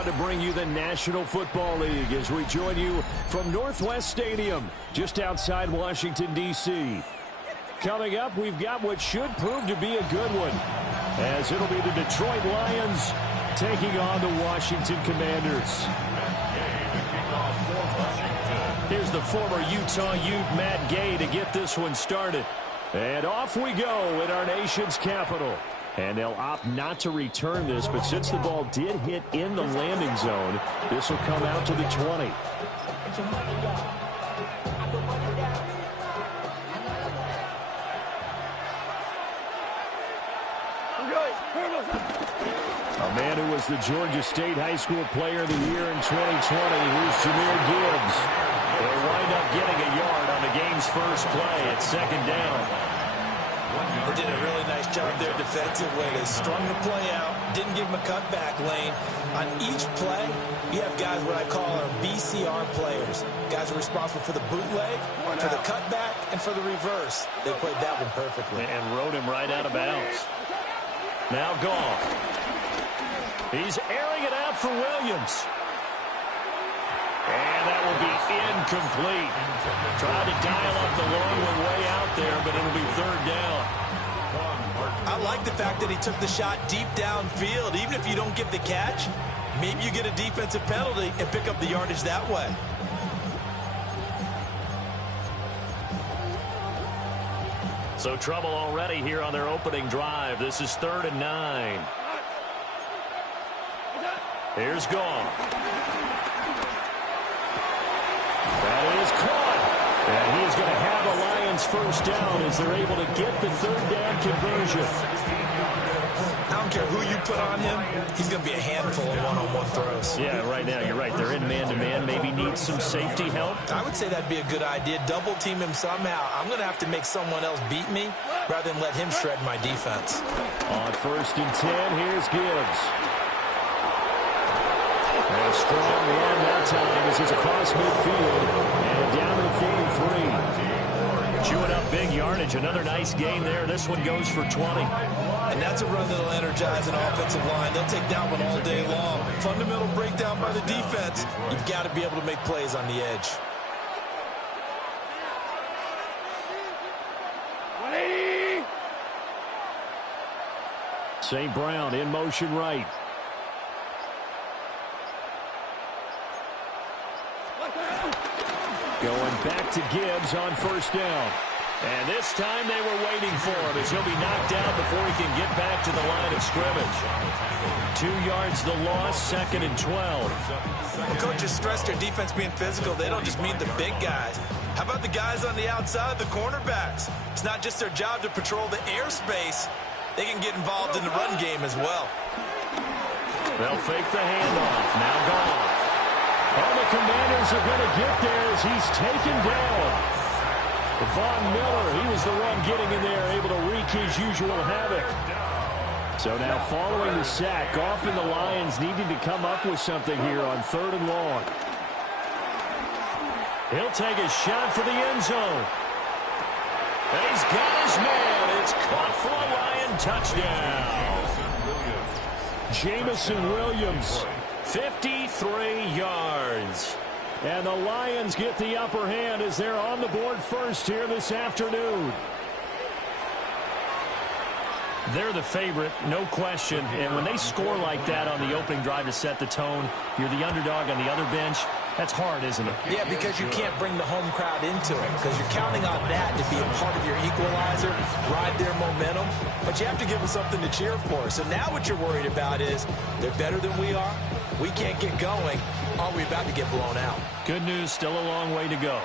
proud to bring you the National Football League as we join you from Northwest Stadium, just outside Washington, D.C. Coming up, we've got what should prove to be a good one, as it'll be the Detroit Lions taking on the Washington Commanders. Here's the former Utah Ute, Matt Gay, to get this one started. And off we go in our nation's capital. And they'll opt not to return this, but since the ball did hit in the landing zone, this will come out to the 20. A man who was the Georgia State High School Player of the Year in 2020, here's Jahmyr Gibbs. They'll wind up getting a yard on the game's first play at second down. They did a really nice job there defensively. They strung the play out, didn't give him a cutback lane. On each play, you have guys what I call our BCR players. Guys are responsible for the bootleg, for the cutback, and for the reverse. They played that one perfectly. And rode him right out of bounds. Now gone. He's airing it out for Williams. And that will be incomplete. Tried to dial up the long one way out there, but it'll be third down. I like the fact that he took the shot deep downfield. Even if you don't get the catch, maybe you get a defensive penalty and pick up the yardage that way. So trouble already here on their opening drive. This is 3rd and 9. Here's Gone. That is caught. And he's going to have a Lions first down as they're able to get the third down conversion. I don't care who you put on him, he's going to be a handful of one-on-one throws. Yeah, right now, you're right. They're in man-to-man. Maybe need some safety help. I would say that'd be a good idea. Double team him somehow. I'm going to have to make someone else beat me rather than let him shred my defense. On 1st and 10, here's Gibbs. And a strong run that time as he's across midfield and down to the 43. Chewing up big yardage. Another nice gain there. This one goes for 20. And that's a run that'll energize an offensive line. They'll take that one all day long. Fundamental breakdown by the defense. You've got to be able to make plays on the edge. St. Brown in motion right. Going back to Gibbs on 1st down. And this time they were waiting for him as he'll be knocked down before he can get back to the line of scrimmage. 2 yards the loss, 2nd and 12. Well, coaches stress their defense being physical. They don't just mean the big guys. How about the guys on the outside, the cornerbacks? It's not just their job to patrol the airspace. They can get involved in the run game as well. They'll fake the handoff. Now gone. And the Commanders are going to get there as he's taken down. Von Miller, he was the one getting in there, able to wreak his usual havoc. So now following the sack, often the Lions needing to come up with something here on 3rd and long. He'll take a shot for the end zone. And he's got his man. It's caught for a Lion touchdown. Jamison Williams, 53 yards. And the Lions get the upper hand as they're on the board first here this afternoon. They're the favorite, no question. And when they score like that on the opening drive to set the tone, you're the underdog on the other bench. That's hard, isn't it? Yeah, because you can't bring the home crowd into it because you're counting on that to be a part of your equalizer, ride their momentum. But you have to give them something to cheer for. So now what you're worried about is they're better than we are. We can't get going. Are we about to get blown out? Good news, still a long way to go.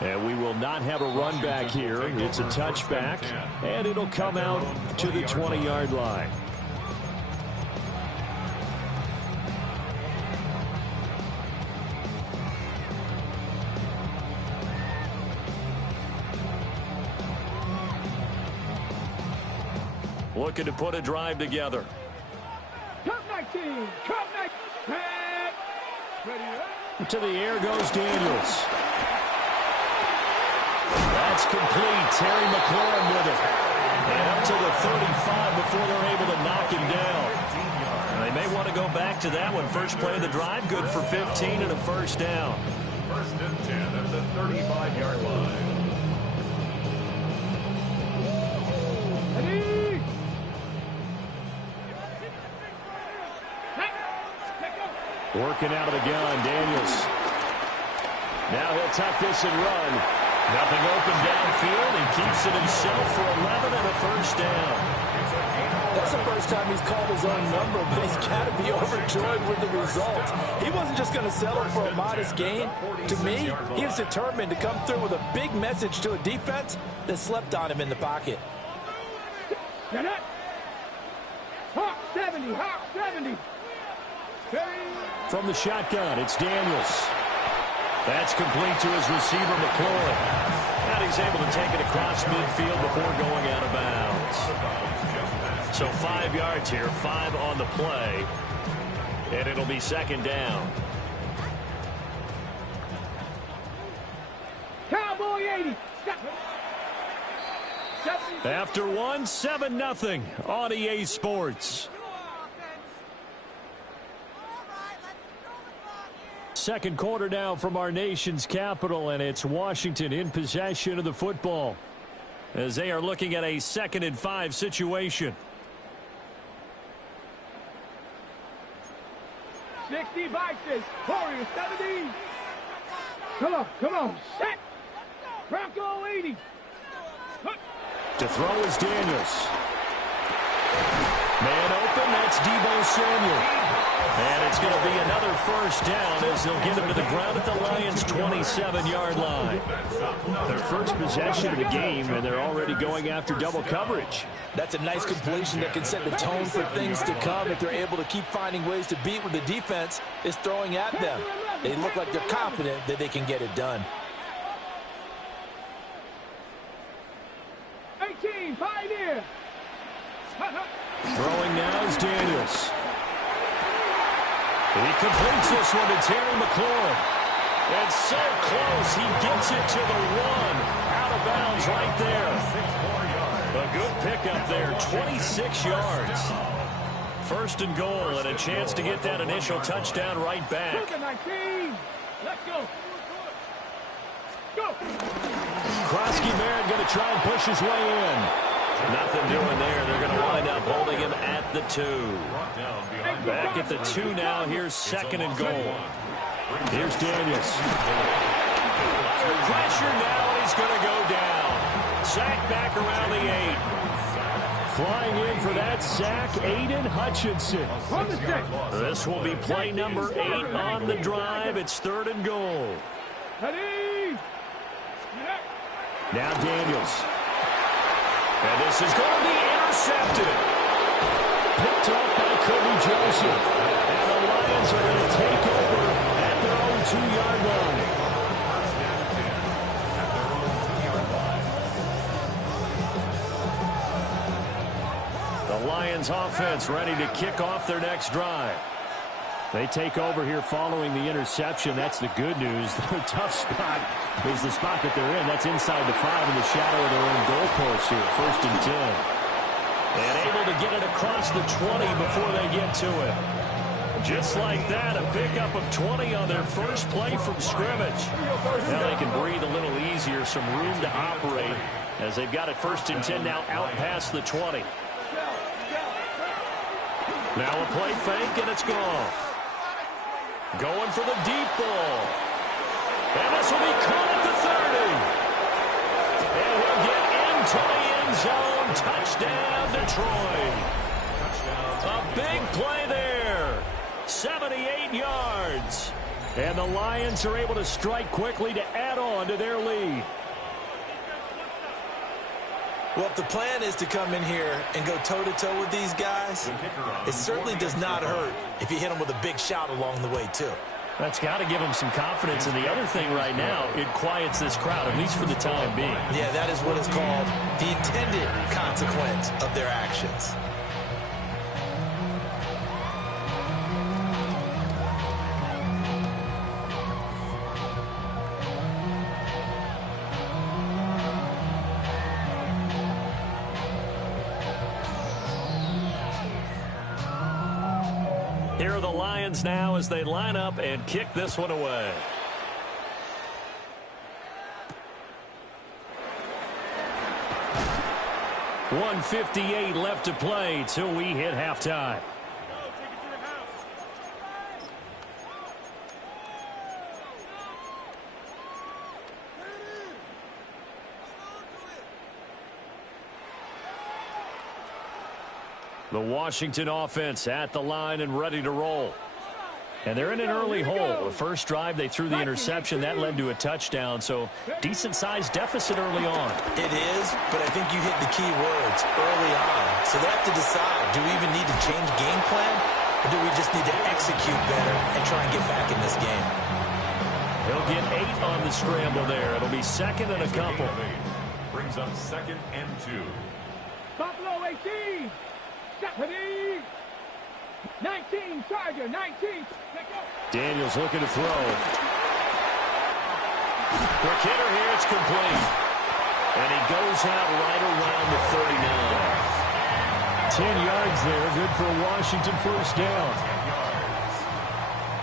And we will not have a run back here. It's a touchback, and it'll come out to the 20-yard line. Looking to put a drive together. To the air goes Daniels. That's complete. Terry McLaurin with it. And up to the 35 before they're able to knock him down. want to go back to that one. First play of the drive, good for 15 and a first down. First and 10 at the 35-yard line. Working out of the gun, Daniels. Now he'll tuck this and run. Nothing open downfield. He keeps it himself for 11 and a first down. That's the first time he's called his own number, but he's got to be overjoyed with the result. He wasn't just going to settle for a modest gain. To me, he was determined to come through with a big message to a defense that slept on him in the pocket. Hawk 70, Hawk 70. From the shotgun, it's Daniels. That's complete to his receiver, McLaurin. And he's able to take it across midfield before going out of bounds. So 5 yards here, 5 on the play. And it'll be second down. Cowboy 80. After one, 7-0 on EA Sports. Second quarter now from our nation's capital, and it's Washington in possession of the football as they are looking at a 2nd and 5 situation. 60 Vikings, Warriors 70. Come on, set. Bronco 80. To throw is Daniels. Man open, that's Deebo Samuel. And it's going to be another first down as they'll get him to the ground at the Lions' 27-yard line. Their first possession of the game, and they're already going after double coverage. That's a nice completion that can set the tone for things to come if they're able to keep finding ways to beat what the defense is throwing at them. They look like they're confident that they can get it done. 18, Pioneer. Throwing now is Daniels. He completes this one to Terry McLaurin. And so close, he gets it to the 1. Out of bounds right there. A good pickup there, 26 yards. First and goal, and a chance to get that initial touchdown right back. 19. Let's go. Go. Krosky Barrett going to try and push his way in. Nothing doing there. They're going to wind up holding him at the 2. Back at the 2 now. Here's 2nd and goal. Here's Daniels. Pressure now, and he's going to go down. Sack back around the 8. Flying in for that sack, Aiden Hutchinson. This will be play number 8 on the drive. It's 3rd and goal. Now Daniels. And this is going to be intercepted. Picked up by Kobe Joseph. And the Lions are going to take over at their own 2-yard line. The Lions offense ready to kick off their next drive. They take over here following the interception. That's the good news. The tough spot is the spot that they're in. That's inside the 5 in the shadow of their own goalpost here. 1st and 10. And able to get it across the 20 before they get to it. Just like that, a pickup of 20 on their first play from scrimmage. Now they can breathe a little easier, some room to operate as they've got it 1st and 10 now out past the 20. Now a play fake, and it's gone. Going for the deep ball. And this will be caught at the 30. And he'll get into the end zone. Touchdown, Detroit. A big play there. 78 yards. And the Lions are able to strike quickly to add on to their lead. Well, if the plan is to come in here and go toe-to-toe with these guys, it certainly does not hurt if you hit them with a big shout along the way, too. That's got to give them some confidence. And the other thing right now, it quiets this crowd, at least for the time being. Yeah, that is what is called the intended consequence of their actions. Here are the Lions now as they line up and kick this one away. .158 left to play till we hit halftime. The Washington offense at the line and ready to roll. And they're in an early hole. The first drive, they threw the interception. That led to a touchdown, so decent-sized deficit early on. It is, but I think you hit the key words early on. So they have to decide, do we even need to change game plan, or do we just need to execute better and try and get back in this game? He'll get 8 on the scramble there. It'll be second and a couple. Brings up 2nd and 2. Buffalo 18. Stephanie. 19, Charger, 19. Daniels looking to throw. Quick hitter here, it's complete. And he goes out right around the 39. 10 yards there, good for a Washington first down. 10 yards.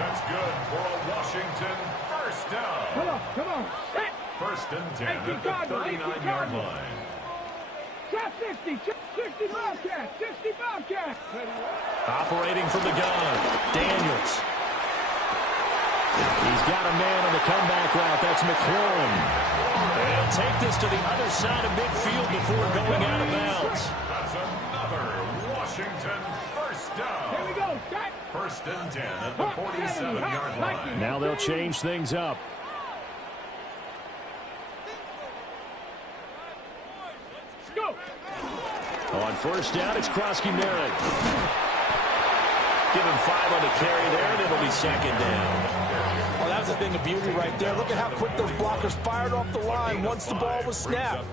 That's good for a Washington first down. Come on, set. 1st and 10 at the 39-yard line. Shot 60, 60 Bobcat, 60 Bobcat. Operating from the gun, Daniels. He's got a man on the comeback route. That's McLaurin. And he'll take this to the other side of midfield before going out of bounds. That's another Washington first down. Here we go, set. 1st and 10 at the 47-yard line. Now they'll change things up. Go. On first down, it's Krosky Merritt. Give him 5 on the carry there, and it'll be second down. Well, that's a thing of beauty right there. Look at how quick those blockers fired off the line once the ball was snapped.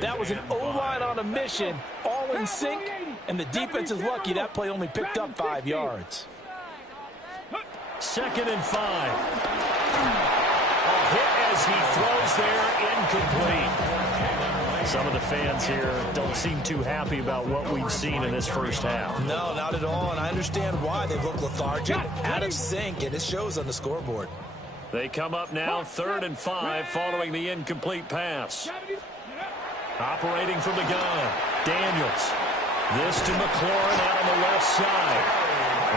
That was an O-line on a mission, all in sync, and the defense is lucky that play only picked up 5 yards. 2nd and 5. A hit as he throws there, incomplete. Some of the fans here don't seem too happy about what we've seen in this first half. No, not at all, and I understand why. They look lethargic, out of sync, and it shows on the scoreboard. They come up now 3rd and 5 following the incomplete pass. Operating from the gun, Daniels. This to McLaurin out on the left side.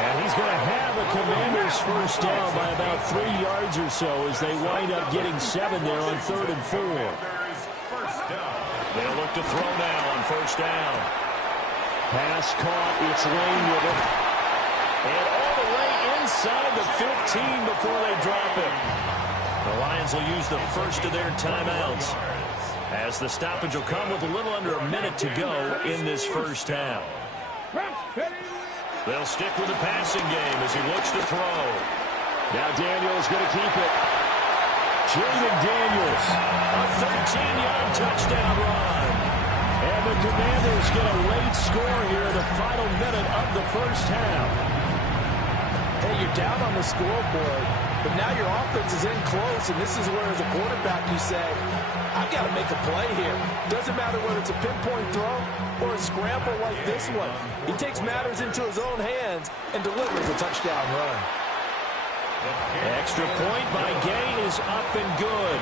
And he's going to have a Commanders first down by about 3 yards or so as they wind up getting 7 there on 3rd and 4. They'll look to throw now on first down. Pass caught. It's Lane with it. And all the way inside the 15 before they drop it. The Lions will use the first of their timeouts as the stoppage will come with a little under a minute to go in this first half. They'll stick with the passing game as he looks to throw. Now Daniels going to keep it. Jaden Daniels, a 13-yard touchdown run. And the Commanders get a late score here in the final minute of the first half. Hey, you're down on the scoreboard, but now your offense is in close, and this is where, as a quarterback, you say, I've got to make a play here. Doesn't matter whether it's a pinpoint throw or a scramble like this one. He takes matters into his own hands and delivers a touchdown run. Extra point by Gay is up and good.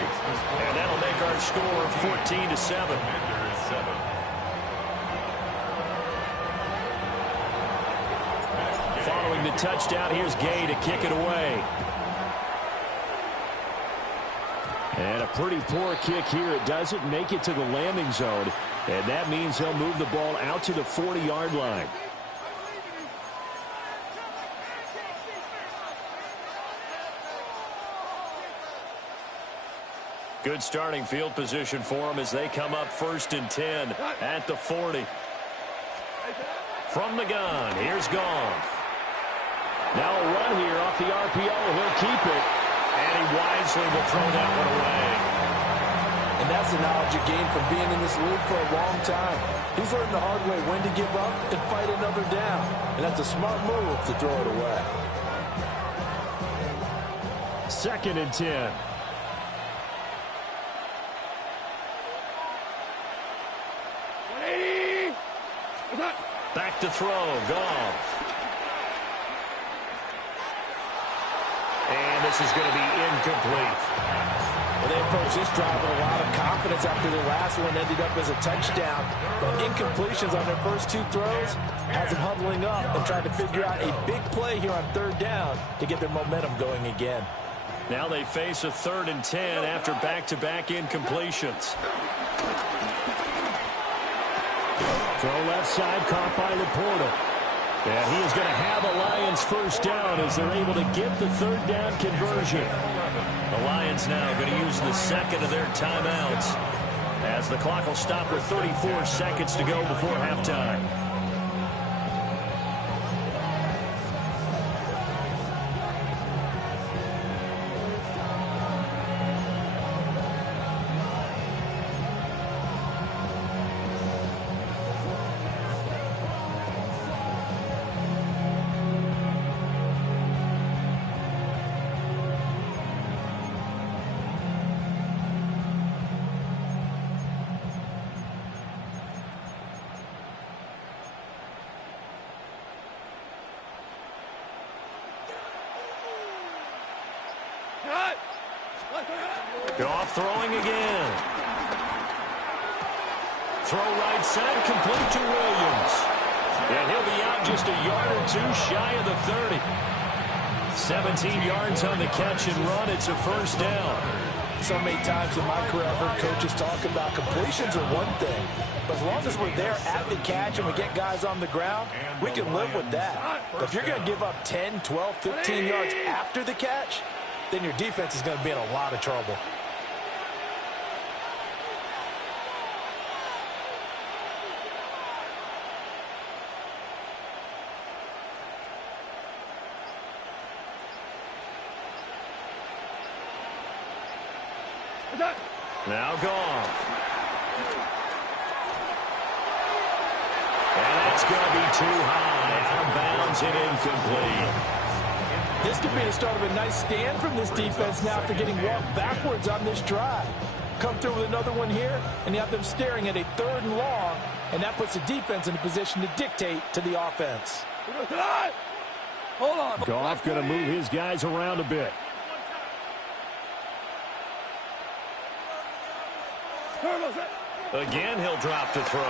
And that'll make our score 14-7. Following the touchdown, here's Gay to kick it away. And a pretty poor kick here. It doesn't make it to the landing zone. And that means he'll move the ball out to the 40-yard line. Good starting field position for them as they come up 1st and 10 at the 40. From the gun, here's Goff. Now a run here off the RPO. He'll keep it. And he wisely will throw that one away. And that's the knowledge you gain from being in this league for a long time. He's learned the hard way when to give up and fight another down. And that's a smart move to throw it away. 2nd and 10. Back to throw, Goff. And this is going to be incomplete. Well, they approached this drive with a lot of confidence after their last one ended up as a touchdown. But incompletions on their first two throws has them huddling up and trying to figure out a big play here on third down to get their momentum going again. Now they face a 3rd and 10 after back-to-back incompletions. Throw left side, caught by Laporta. And he is going to have a Lions first down as they're able to get the 3rd down conversion. The Lions now going to use the second of their timeouts as the clock will stop with 34 seconds to go before halftime. Goff throwing again. Throw right side, complete to Williams. And he'll be out just a yard or two shy of the 30. 17 yards on the catch and run. It's a first down. So many times in my career, I've heard coaches talk about completions are one thing. But as long as we're there at the catch and we get guys on the ground, we can live with that. But if you're going to give up 10, 12, 15 yards after the catch, then your defense is going to be in a lot of trouble. Now Goff. And that's going to be too high. Out of bounds and incomplete. This could be the start of a nice stand from this defense now after getting walked backwards on this drive. Come through with another one here, and you have them staring at a 3rd and long, and that puts the defense in a position to dictate to the offense. Hold on. Goff going to move his guys around a bit. Again, he'll drop to throw.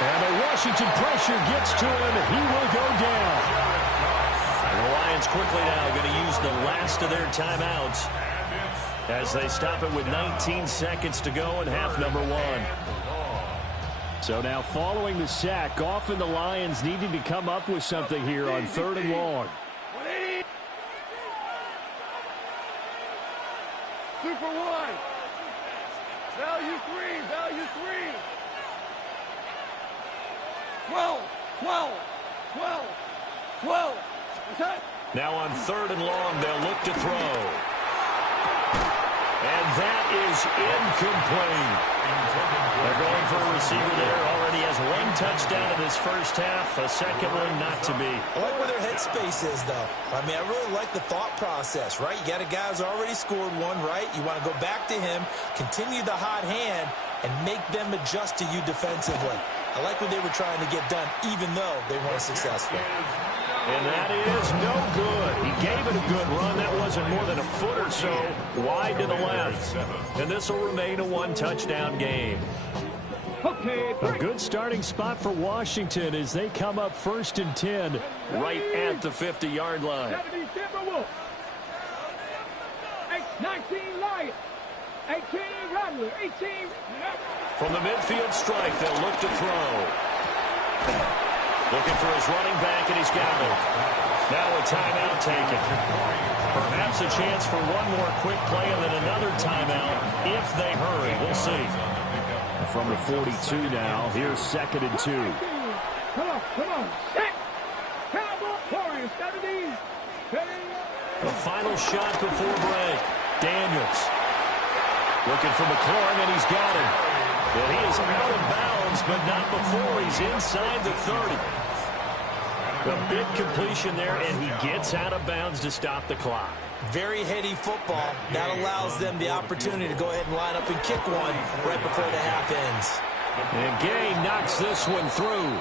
And the Washington pressure gets to him, and he will go down. And the Lions quickly now going to use the last of their timeouts as they stop it with 19 seconds to go in half number 1. So now following the sack, Goff and the Lions needing to come up with something here on 3rd and long. Super wide. Value 3. Value 3. 12. 12. 12. 12. Now on 3rd and long, they'll look to throw. And that is incomplete. They're going for a receiver there. Already has 1 touchdown in this first half. A second one not to be. I like where their headspace is, though. I mean, I really like the thought process, right? You got a guy who's already scored one, right? You want to go back to him, continue the hot hand, and make them adjust to you defensively. I like what they were trying to get done, even though they weren't successful. And that is no good. He gave it a good run. That wasn't more than a foot or so wide to the left. And this will remain a 1-touchdown game. Okay. A good starting spot for Washington as they come up 1st and 10 right at the 50-yard line. 70 Timberwolves. 19 Lions. 18 Rattlers. 18. From the midfield strike, they'll look to throw. Looking for his running back, and he's got it. Now a timeout taken. Perhaps a chance for one more quick play and then another timeout if they hurry. We'll see. From the 42 now, here's 2nd and 2. Come on. Set. Cowboy Warriors. 70. The final shot before break. Daniels. Looking for McLaurin, and he's got him. And he is out of bounds, but not before he's inside the 30. A big completion there, and he gets out of bounds to stop the clock. Very heady football. That allows them the opportunity to go ahead and line up and kick one right before the half ends. And Gay knocks this one through.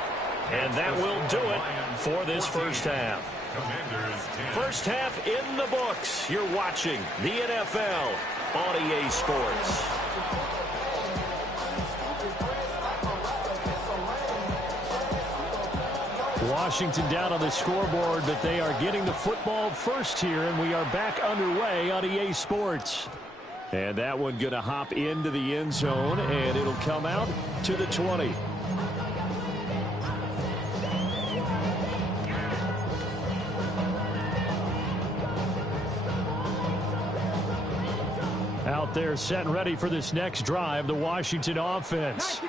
And that will do it for this first half. Commanders 10. First half in the books. You're watching the NFL on EA Sports. Washington down on the scoreboard, but they are getting the football first here, and we are back underway on EA Sports. And that one going to hop into the end zone, and it'll come out to the 20. Out there set and ready for this next drive, the Washington offense.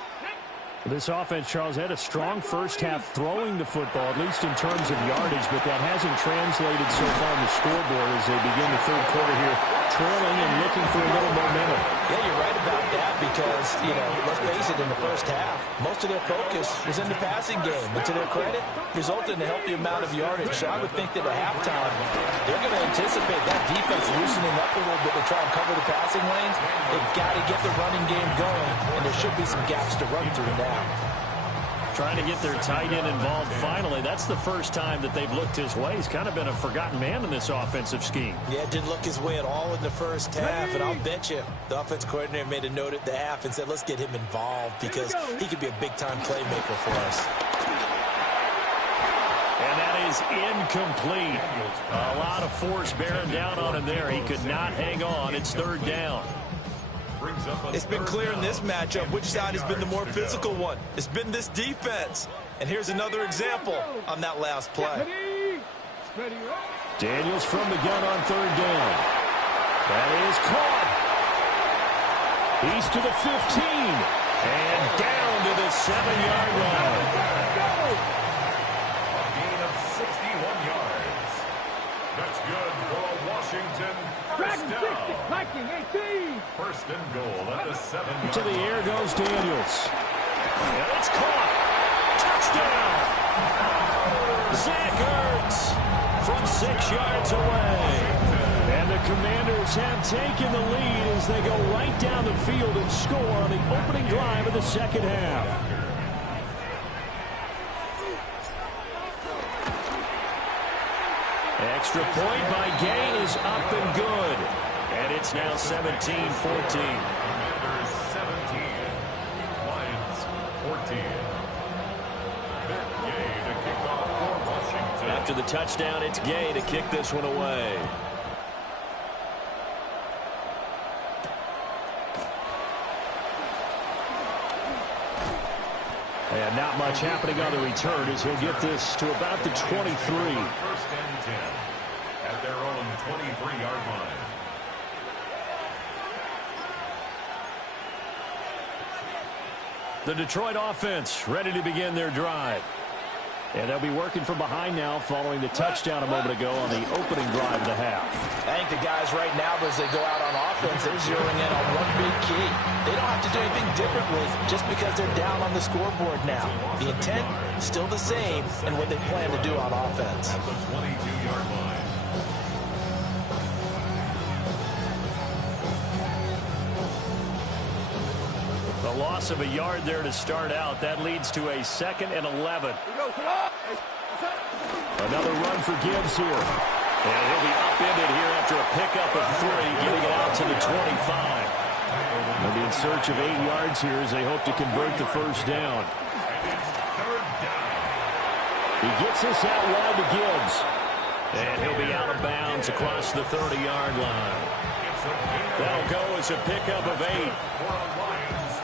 This offense, Charles, had a strong first half throwing the football, at least in terms of yardage, but that hasn't translated so far on the scoreboard as they begin the third quarter here, trailing and looking for a little momentum. Yeah, you're right about that because, let's face it, in the first half, most of their focus was in the passing game. But to their credit, resulted in a healthy amount of yardage. So I would think that at halftime, they're going to anticipate that defense loosening up a little bit to try and cover the passing lanes. They've got to get the running game going, and there should be some gaps to run through now. Trying to get their tight end involved finally. That's the first time that they've looked his way. He's kind of been a forgotten man in this offensive scheme. Yeah, didn't look his way at all in the first half. And I'll bet you the offense coordinator made a note at the half and said, let's get him involved because he could be a big-time playmaker for us. And that is incomplete. A lot of force bearing down on him there. He could not hang on. It's third down. It's been clear in this matchup which side has been the more physical one. It's been this defense. And here's another example on that last play. Daniels from the gun on third down. That is caught. He's to the 15. And down to the 7-yard line. A gain of 61 yards. That's good for a Washington first down. First and goal at the 7-yard To the air goes Daniels. And it's caught. Touchdown. Zach Ertz from 6 yards away. And the Commanders have taken the lead as they go right down the field and score on the opening drive of the second half. Extra point by Gay is up and good. And it's now 17-14. Commanders 17. Lions 14. Gay to kick off for Washington. After the touchdown, it's Gay to kick this one away. And not much happening on the return as he'll get this to about the 23. First and 10 at their own 23-yard line. The Detroit offense ready to begin their drive. And they'll be working from behind now following the touchdown a moment ago on the opening drive of the half. I think the guys right now, as they go out on offense, they're zeroing in on one big key. They don't have to do anything differently just because they're down on the scoreboard now. The intent, still the same, and what they plan to do on offense. At the 22-yard line. The loss of a yard there to start out. That leads to a 2nd and 11. Another run for Gibbs here. And he'll be upended here after a pickup of 3, getting it out to the 25. They'll be in search of 8 yards here as they hope to convert the first down. He gets this out wide to Gibbs. And he'll be out of bounds across the 30-yard line. That'll go as a pickup of 8.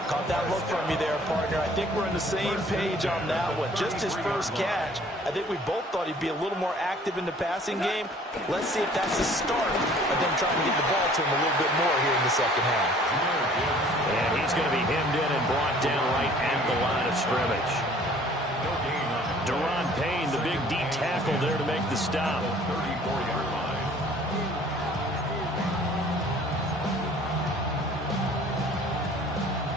Caught that look from you there, partner. I think we're on the same page on that one. Just his first catch. I think we both thought he'd be a little more active in the passing game. Let's see if that's the start of them trying to get the ball to him a little bit more here in the second half. And he's going to be hemmed in and brought down right at the line of scrimmage. Deron Payne, the big D tackle there to make the stop. 34-yard line.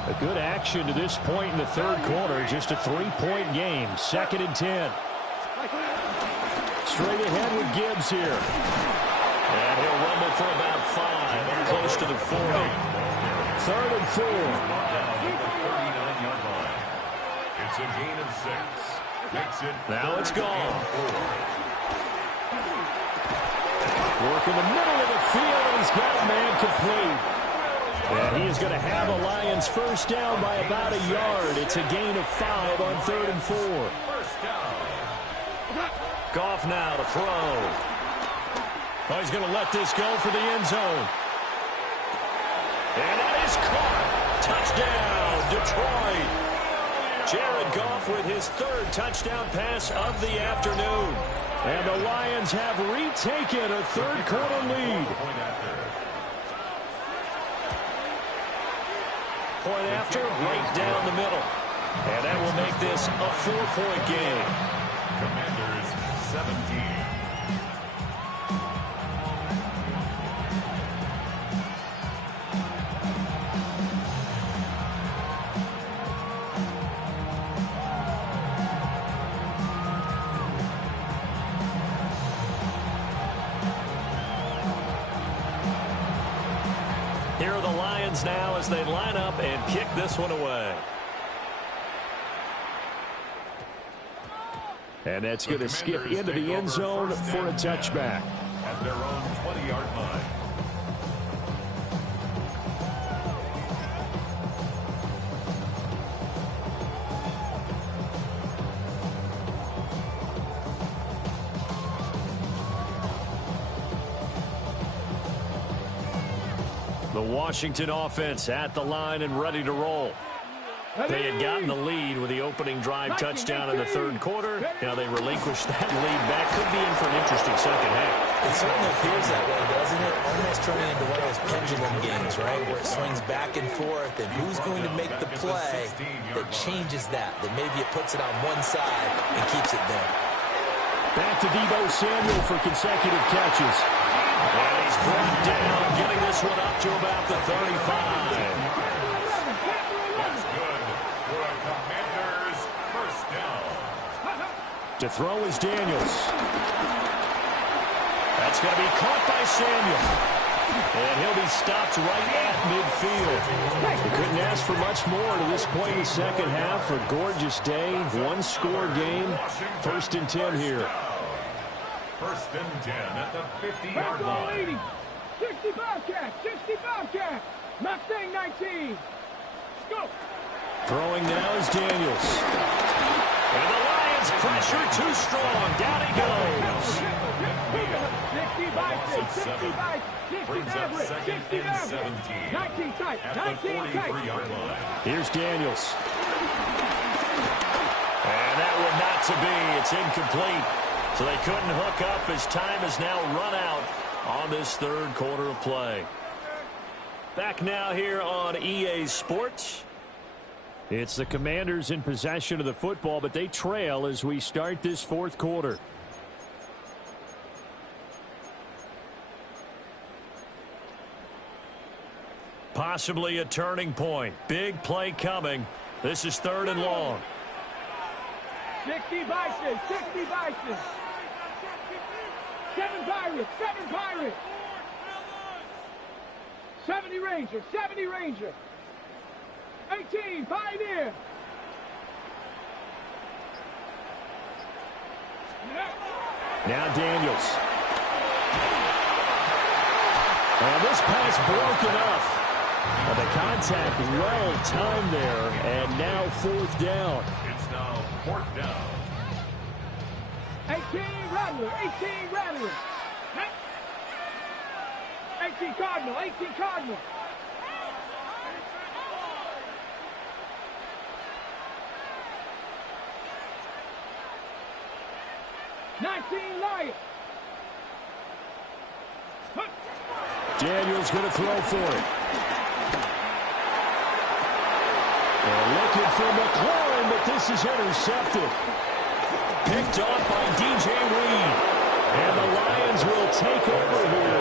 A good action to this point in the third quarter. Just a 3-point game. 2nd and 10. Straight ahead with Gibbs here. And he'll rumble for about 5. Close to the 40. 3rd and 4. It's a gain of 6. Makes it Now it's gone. look in the middle of the field, and he's got a man complete. And he is going to have a Lions first down by about a yard. It's a gain of 5 on 3rd and 4. Goff now to throw. Oh, he's going to let this go for the end zone. And that is caught. Touchdown, Detroit. Jared Goff with his 3rd touchdown pass of the afternoon. And the Lions have retaken a 3rd quarter lead. Point after, right down the middle. And that will make this a 4-point game. Commanders 17. Here are the Lions now as they line up and kick this one away. And that's going to skip into the end zone for a touchback. At their own 20-yard line. The Washington offense at the line and ready to roll. They had gotten the lead with the opening drive touchdown in the 3rd quarter. Now they relinquished that lead back. Could be in for an interesting second half. It certainly appears that way, doesn't it? Almost turning into one of those pendulum games, right? Where it swings back and forth, and who's going to make the play that changes that maybe it puts it on one side and keeps it there. Back to Deebo Samuel for consecutive catches. And he's brought down, getting this one up to about the 35. To throw is Daniels. That's going to be caught by Samuel. And he'll be stopped right at midfield. We couldn't ask for much more to this point in the second half. A gorgeous day, 1-score game. 1st and 10 here. 1st and 10 at the 50-yard line. 65 catch, 65 catch. Mustang 19. Go. Throwing now is Daniels. And the Lions pressure too strong. Down he goes. 65, 19 tight, 19 tight. Here's Daniels. And that one not to be. It's incomplete. So they couldn't hook up as time has now run out on this 3rd quarter of play. Back now here on EA Sports. It's the Commanders in possession of the football, but they trail as we start this 4th quarter. Possibly a turning point. Big play coming. This is 3rd and long. 60 Bison, 60 Bison. 7 Pirates, 7 Pirates. 70 Ranger, 70 Ranger. 18 Pioneer. Now Daniels. And this pass broken up. And the contact well timed there. And now 4th down. It's now 4th down. 18 Rattler, 18 Rattler. 18 Cardinal, 18 Cardinal. Lion. Daniels going to throw for it. And looking for McLaurin, but this is intercepted. Picked off by DJ Reed. And the Lions will take over here